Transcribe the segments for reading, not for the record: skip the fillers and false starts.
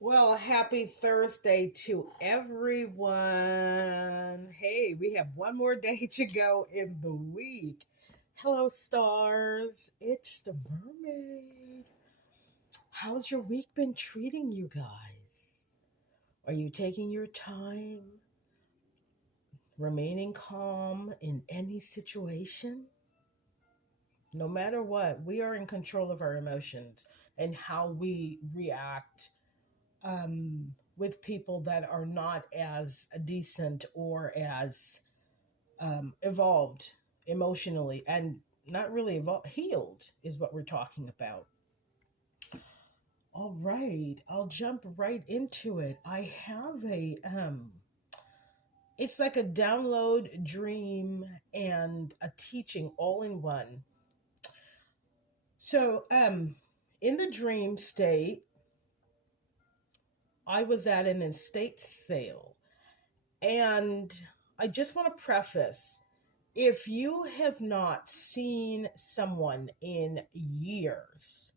Well, happy Thursday to everyone. Hey, we have one more day to go in the week. Hello, stars. It's the Mermaid. How's your week been treating you guys? Are you taking your time, remaining calm in any situation? No matter what, we are in control of our emotions and how we react with people that are not as decent or as evolved emotionally and not really healed is what we're talking about. All right, I'll jump right into it. I have it's like a download dream and a teaching all in one. So in the dream state, I was at an estate sale. And I just want to preface, if you have not seen someone in years,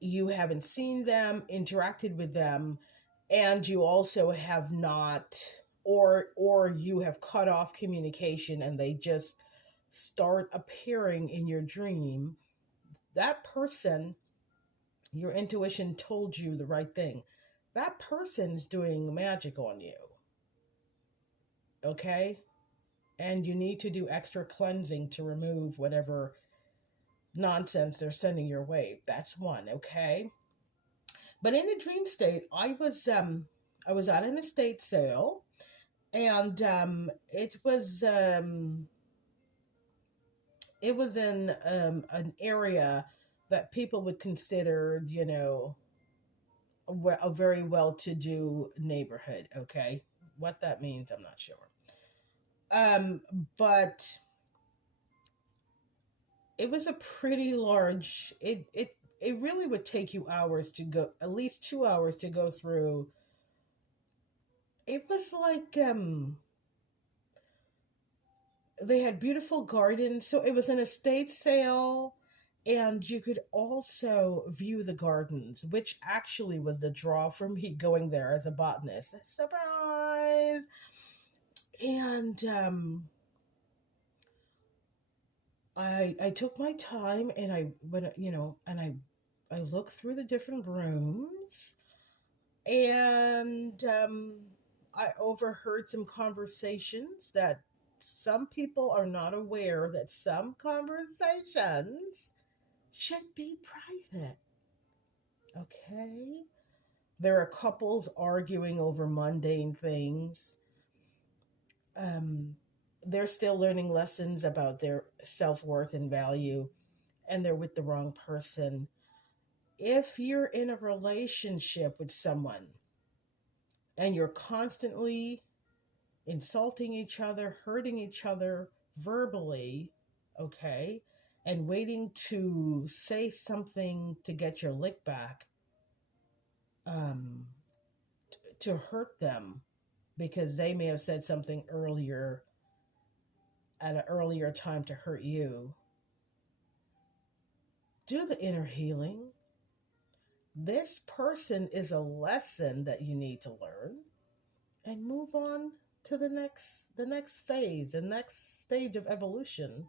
you haven't seen them, interacted with them, and you also have not, or you have cut off communication and they just start appearing in your dream, that person, your intuition told you the right thing. That person's doing magic on you. Okay? And you need to do extra cleansing to remove whatever nonsense they're sending your way. That's one, okay? But in the dream state, I was at an estate sale, and it was in an area that people would consider, a very well-to-do neighborhood. Okay, what that means, I'm not sure. Um, but it was a pretty large. It really would take you hours to go, at least 2 hours to go through. It was like they had beautiful gardens, so it was an estate sale, and you could also view the gardens, which actually was the draw for me going there as a botanist. Surprise! And I took my time and I went, and I looked through the different rooms, and I overheard some conversations that some people are not aware that some conversations should be private. Okay? There are couples arguing over mundane things. Um, they're still learning lessons about their self worth and value, and they're with the wrong person. If you're in a relationship with someone and you're constantly insulting each other, hurting each other verbally, okay, and waiting to say something to get your lick back, um, to hurt them because they may have said something earlier at an earlier time to hurt you, do the inner healing. This person is a lesson that you need to learn and move on to the next phase, the next stage of evolution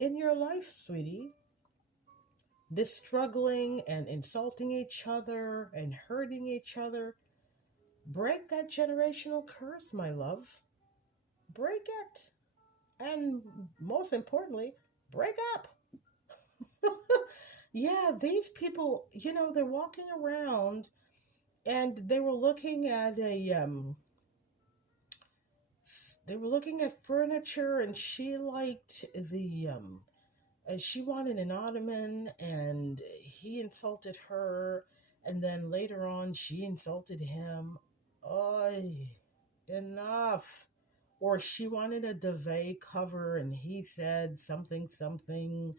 in your life, sweetie. This struggling and insulting each other and hurting each other, break that generational curse, my love. Break it. And most importantly, break up. Yeah, these people, they're walking around and they were looking at furniture, and she liked the and she wanted an ottoman, and he insulted her, and then later on she insulted him. Oh, enough. Or she wanted a duvet cover, and he said something something.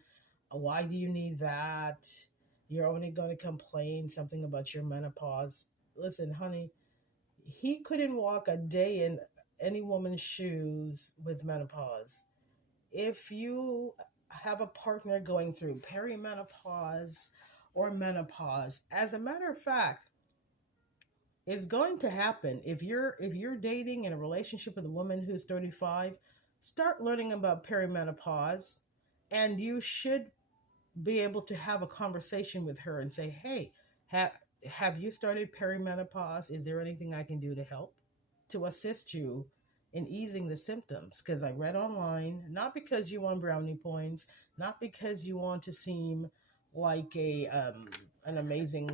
Why do you need that? You're only going to complain something about your menopause. Listen, honey, he couldn't walk a day in any woman's shoes with menopause. If you have a partner going through perimenopause or menopause, as a matter of fact, It's going to happen. If you're dating in a relationship with a woman who's 35, start learning about perimenopause, and you should be able to have a conversation with her and say, "Hey, have you started perimenopause? Is there anything I can do to help, to assist you in easing the symptoms?" Because I read online, not because you want brownie points, not because you want to seem like an amazing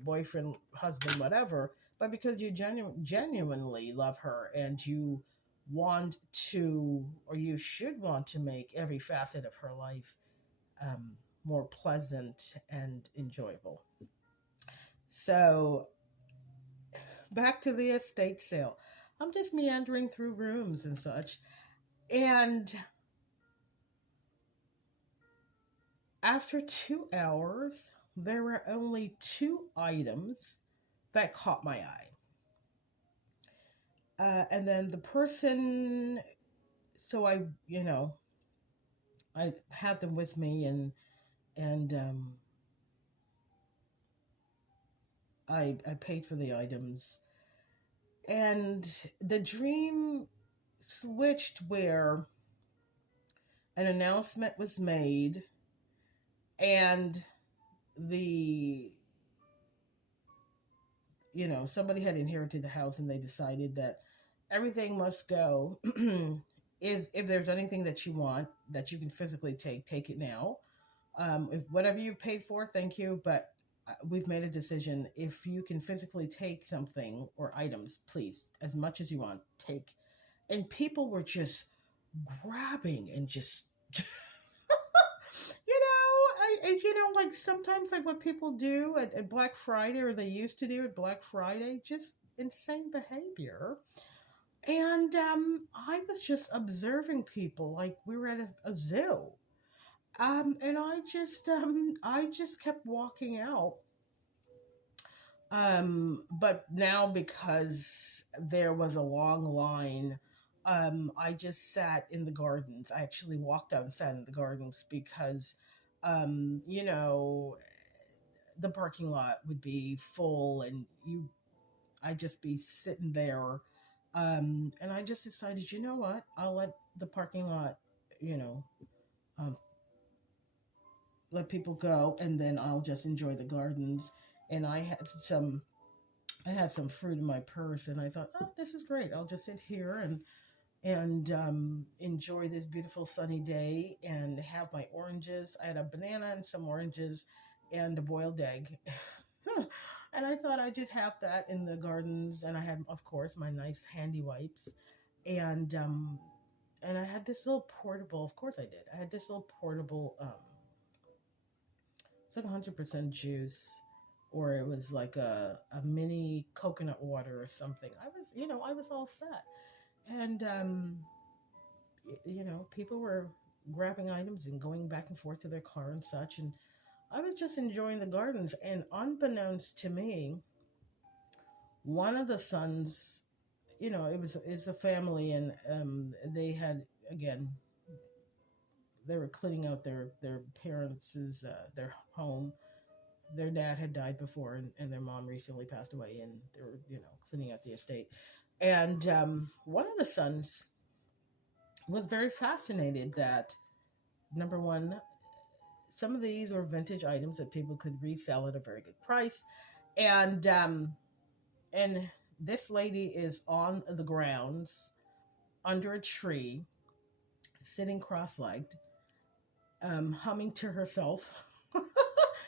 boyfriend, husband, whatever, but because you genuinely love her, and you want to, or you should want to, make every facet of her life um, more pleasant and enjoyable. So, back to the estate sale. I'm just meandering through rooms and such. And after 2 hours, there were only two items that caught my eye. And then the person, so I had them with me, and I paid for the items. And the dream switched where an announcement was made, and the somebody had inherited the house, and they decided that everything must go. If there's anything that you want that you can physically take it now. If whatever you paid for, thank you, but we've made a decision. If you can physically take something or items, please, as much as you want, take. And people were just grabbing and just like sometimes, like what people do at Black Friday, or they used to do at Black Friday, just insane behavior. And I was just observing people like we were at a zoo. And I just kept walking out. But now, because there was a long line, I just sat in the gardens. I actually walked out and sat in the gardens because, um, you know, the parking lot would be full, and I'd just be sitting there. And I just decided, you know what? I'll let the parking lot, you know, um, let people go, and then I'll just enjoy the gardens. And I had some fruit in my purse, and I thought, oh, this is great. I'll just sit here and enjoy this beautiful sunny day and have my oranges. I had a banana and some oranges and a boiled egg. And I thought I'd just have that in the gardens. And I had, of course, my nice handy wipes. And I had this little portable, of course I did. I had this little portable, it's like 100% juice, or it was like a mini coconut water or something. I was all set. And, people were grabbing items and going back and forth to their car and such. And I was just enjoying the gardens. And unbeknownst to me, one of the sons, it was a family, and they had, again, they were cleaning out their parents' their home. Their dad had died before, and their mom recently passed away, and they were cleaning out the estate. And one of the sons was very fascinated that, number one, some of these were vintage items that people could resell at a very good price. And um and this lady is on the grounds under a tree, sitting cross-legged, humming to herself,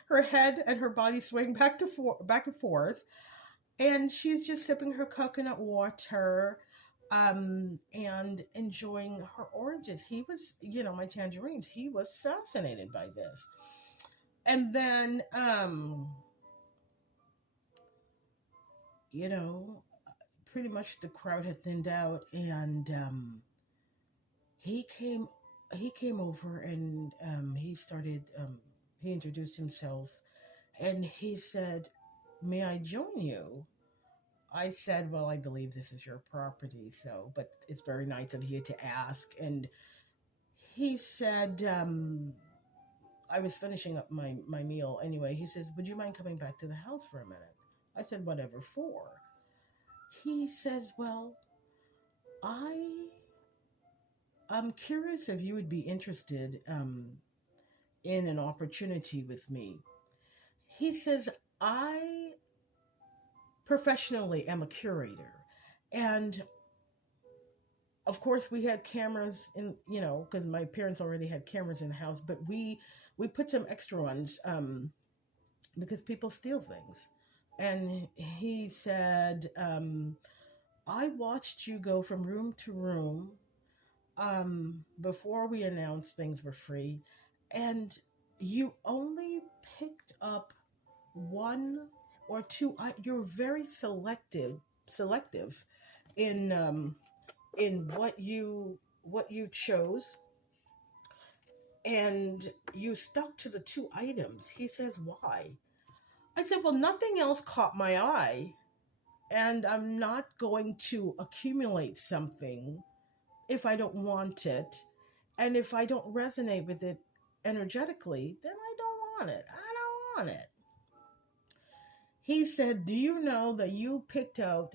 her head and her body swaying back and forth, and she's just sipping her coconut water, and enjoying her oranges. He was, my tangerines. He was fascinated by this. And then, you know, pretty much the crowd had thinned out, and he came he came over, and he introduced himself, and he said, "May I join you?" I said, "Well, I believe this is your property, so, but it's very nice of you to ask." And he said, I was finishing up my meal anyway. He says, "Would you mind coming back to the house for a minute?" I said, whatever for? He says, well, I I'm curious if you would be interested in an opportunity with me. He says, I professionally am a curator. And of course, we had cameras in, because my parents already had cameras in the house, but we put some extra ones because people steal things. And he said, I watched you go from room to room before we announced things were free, and you only picked up one or two. You're very selective in what you chose, and you stuck to the two items. He says, why? I said, well, nothing else caught my eye, and I'm not going to accumulate something if I don't want it. And if I don't resonate with it energetically, then I don't want it. I don't want it. He said, do you know that you picked out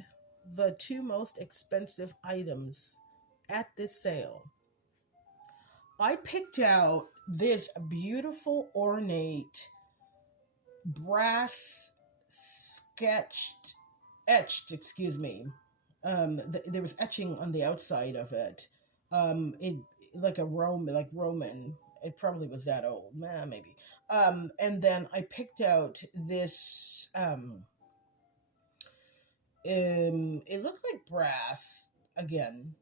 the two most expensive items at this sale? I picked out this beautiful, ornate, brass etched, there was etching on the outside of it. It like Roman. It probably was that old, maybe. And then I picked out this. It looked like brass again.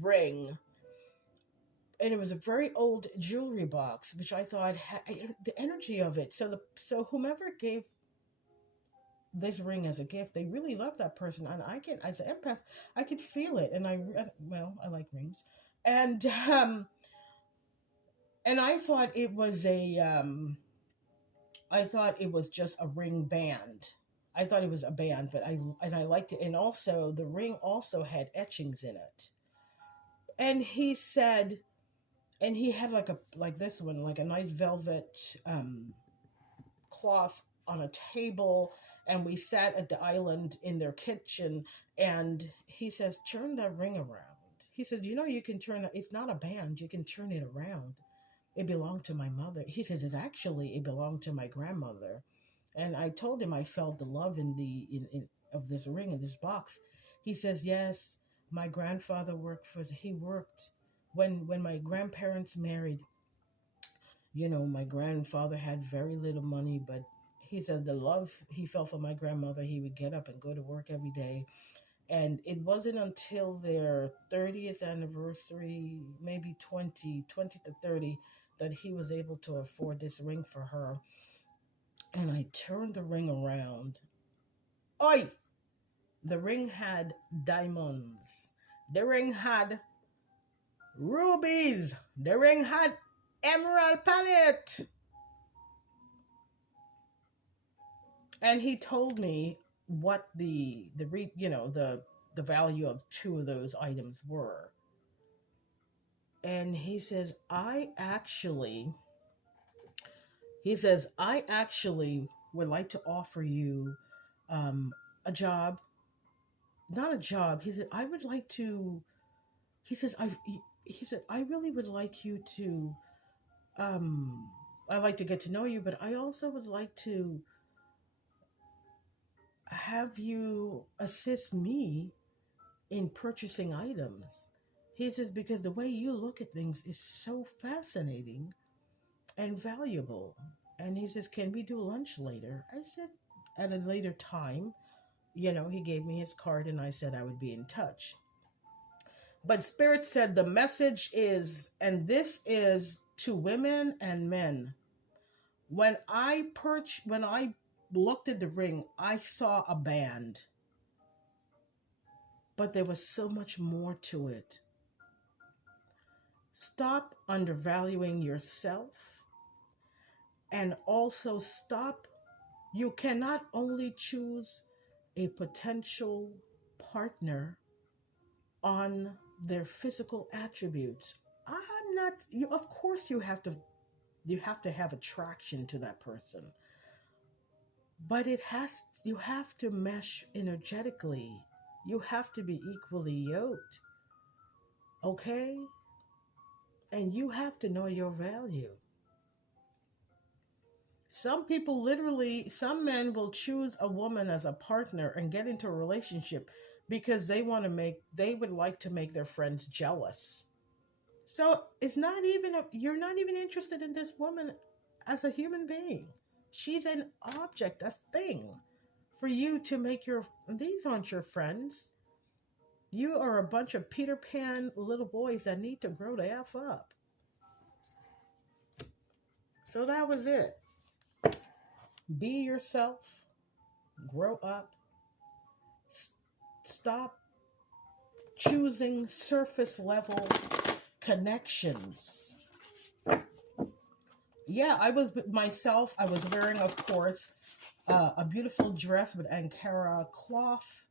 Ring, and it was a very old jewelry box, which I thought the energy of it. So whomever gave this ring as a gift, they really love that person, and I can, as an empath, I could feel it. And I like rings, and I thought it was I thought it was just a ring band. I thought it was a band, but I liked it, and also the ring also had etchings in it. And he said, and he had like this one, like a nice velvet cloth on a table, and we sat at the island in their kitchen, and he says, turn that ring around. He says, you can turn it. It's not a band, you can turn it around. It belonged to my mother. He says, it belonged to my grandmother. And I told him I felt the love in of this ring, in this box. He says, yes, my grandfather worked when my grandparents married. My grandfather had very little money, but he said the love he felt for my grandmother, he would get up and go to work every day. And it wasn't until their 30th anniversary, maybe 20 to 30, that he was able to afford this ring for her. And I turned the ring around. Oi! The ring had diamonds. The ring had rubies. The ring had emerald palette. And he told me what the value of two of those items were. And he says, I actually would like to offer you a job. Not a job. He said, I would like to. He says, I really would like you to. I'd like to get to know you, but I also would like to have you assist me in purchasing items. He says, because the way you look at things is so fascinating and valuable. And he says, can we do lunch later? I said, at a later time. He gave me his card, and I said I would be in touch. But Spirit said the message is, and this is to women and men. When I looked at the ring, I saw a band. But there was so much more to it. Stop undervaluing yourself, and also stop. You cannot only choose a potential partner on their physical attributes. I'm not you Of course you have to have attraction to that person. But you have to mesh energetically. You have to be equally yoked, okay? And you have to know your value. Some people literally, some men will choose a woman as a partner and get into a relationship because they would like to make their friends jealous. So it's not even you're not even interested in this woman as a human being. She's an object, a thing for you to make these aren't your friends. You are a bunch of Peter Pan little boys that need to grow the F up. So that was it. Be yourself, grow up, stop choosing surface level connections. Yeah, I was myself. I was wearing, of course, a beautiful dress with Ankara cloth.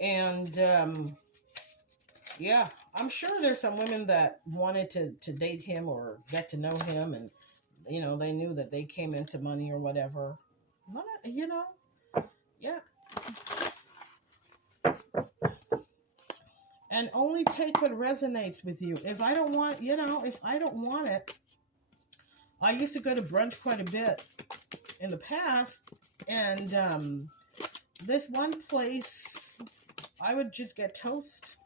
And yeah, I'm sure there's some women that wanted to date him or get to know him, and they knew that they came into money or whatever. Yeah. And only take what resonates with you. If I don't want, if I don't want it, I used to go to brunch quite a bit in the past, and this one place, I would just get toast.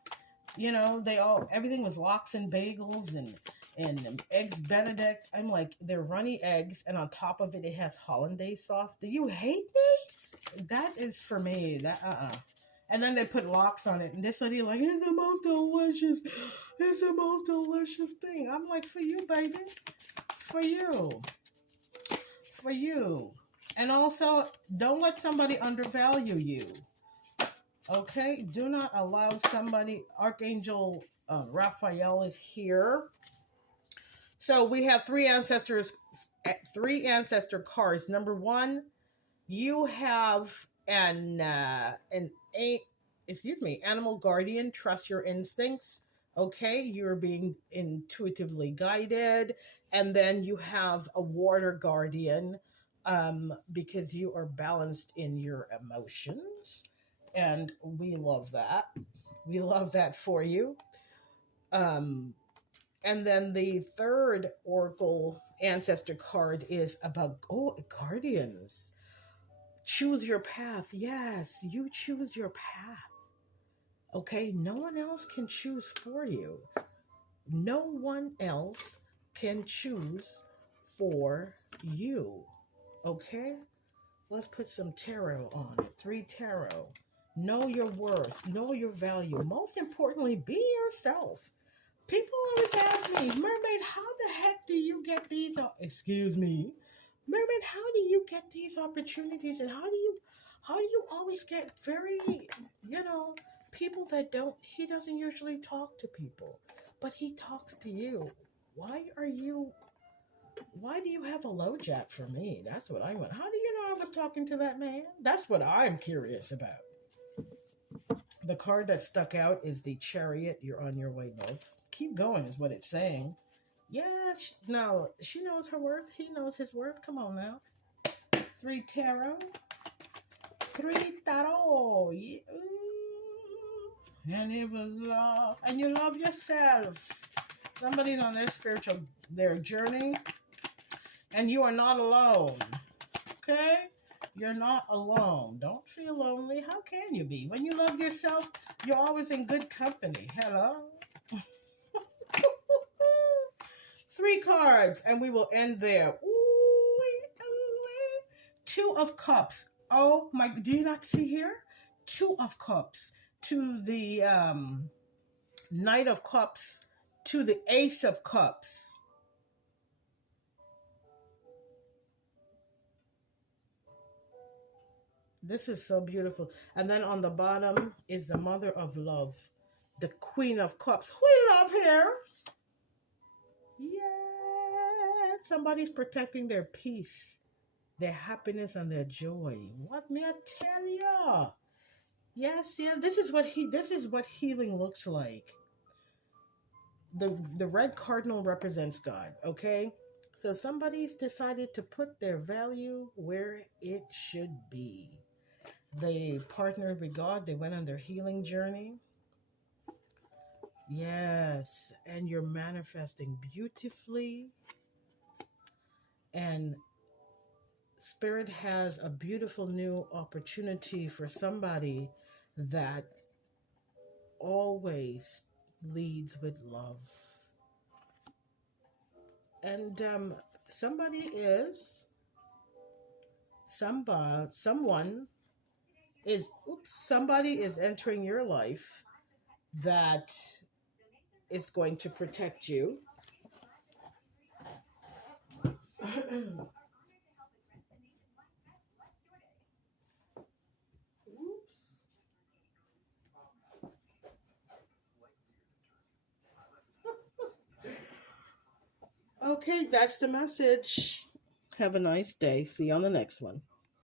Everything was lox and bagels and eggs Benedict. I'm like, they're runny eggs, and on top of it, it has hollandaise sauce. Do you hate me? That is for me. And then they put lox on it, and this lady like, it's the most delicious thing. I'm like, for you, baby, for you. And also, don't let somebody undervalue you. Okay, do not allow somebody. Archangel Raphael is here. So we have three ancestor cards. Number one, you have animal guardian. Trust your instincts. Okay, you're being intuitively guided. And then you have a water guardian, because you are balanced in your emotions. And we love that. We love that for you. And then the third oracle ancestor card is about guardians. Choose your path. Yes, you choose your path. Okay, no one else can choose for you. No one else can choose for you. Okay? Let's put some tarot on it. 3 tarot. Know your worth. Know your value. Most importantly, be yourself. People always ask me, Mermaid, how the heck do you get these? Excuse me, Mermaid, how do you get these opportunities? And how do you always get very, people that he doesn't usually talk to people, but he talks to you. Why do you have a low jack for me? That's what I want. How do you know I was talking to that man? That's what I'm curious about. The card that stuck out is the Chariot. You're on your way north. Keep going is what it's saying. Yes, no, she knows her worth. He knows his worth. Come on now. 3 tarot. 3 tarot. Yeah. And it was love. And you love yourself. Somebody's on their journey. And you are not alone. Okay? You're not alone. Don't feel lonely. How can you be? When you love yourself, you're always in good company. Hello? 3 cards, and we will end there. Ooh, 2 of Cups. Oh my, do you not see here? 2 of Cups to the Knight of Cups to the Ace of Cups. This is so beautiful. And then on the bottom is the Mother of Love, the Queen of Cups. We love her. Yeah, somebody's protecting their peace, their happiness, and their joy. What may I tell ya? Yes, yeah. This is what healing looks like. The red cardinal represents God. Okay, So somebody's decided to put their value where it should be. They partnered with God, they went on their healing journey. Yes, and you're manifesting beautifully. And Spirit has a beautiful new opportunity for somebody that always leads with love. And somebody is, someone somebody is entering your life that is going to protect you. Okay, that's the message. Have a nice day. See you on the next one.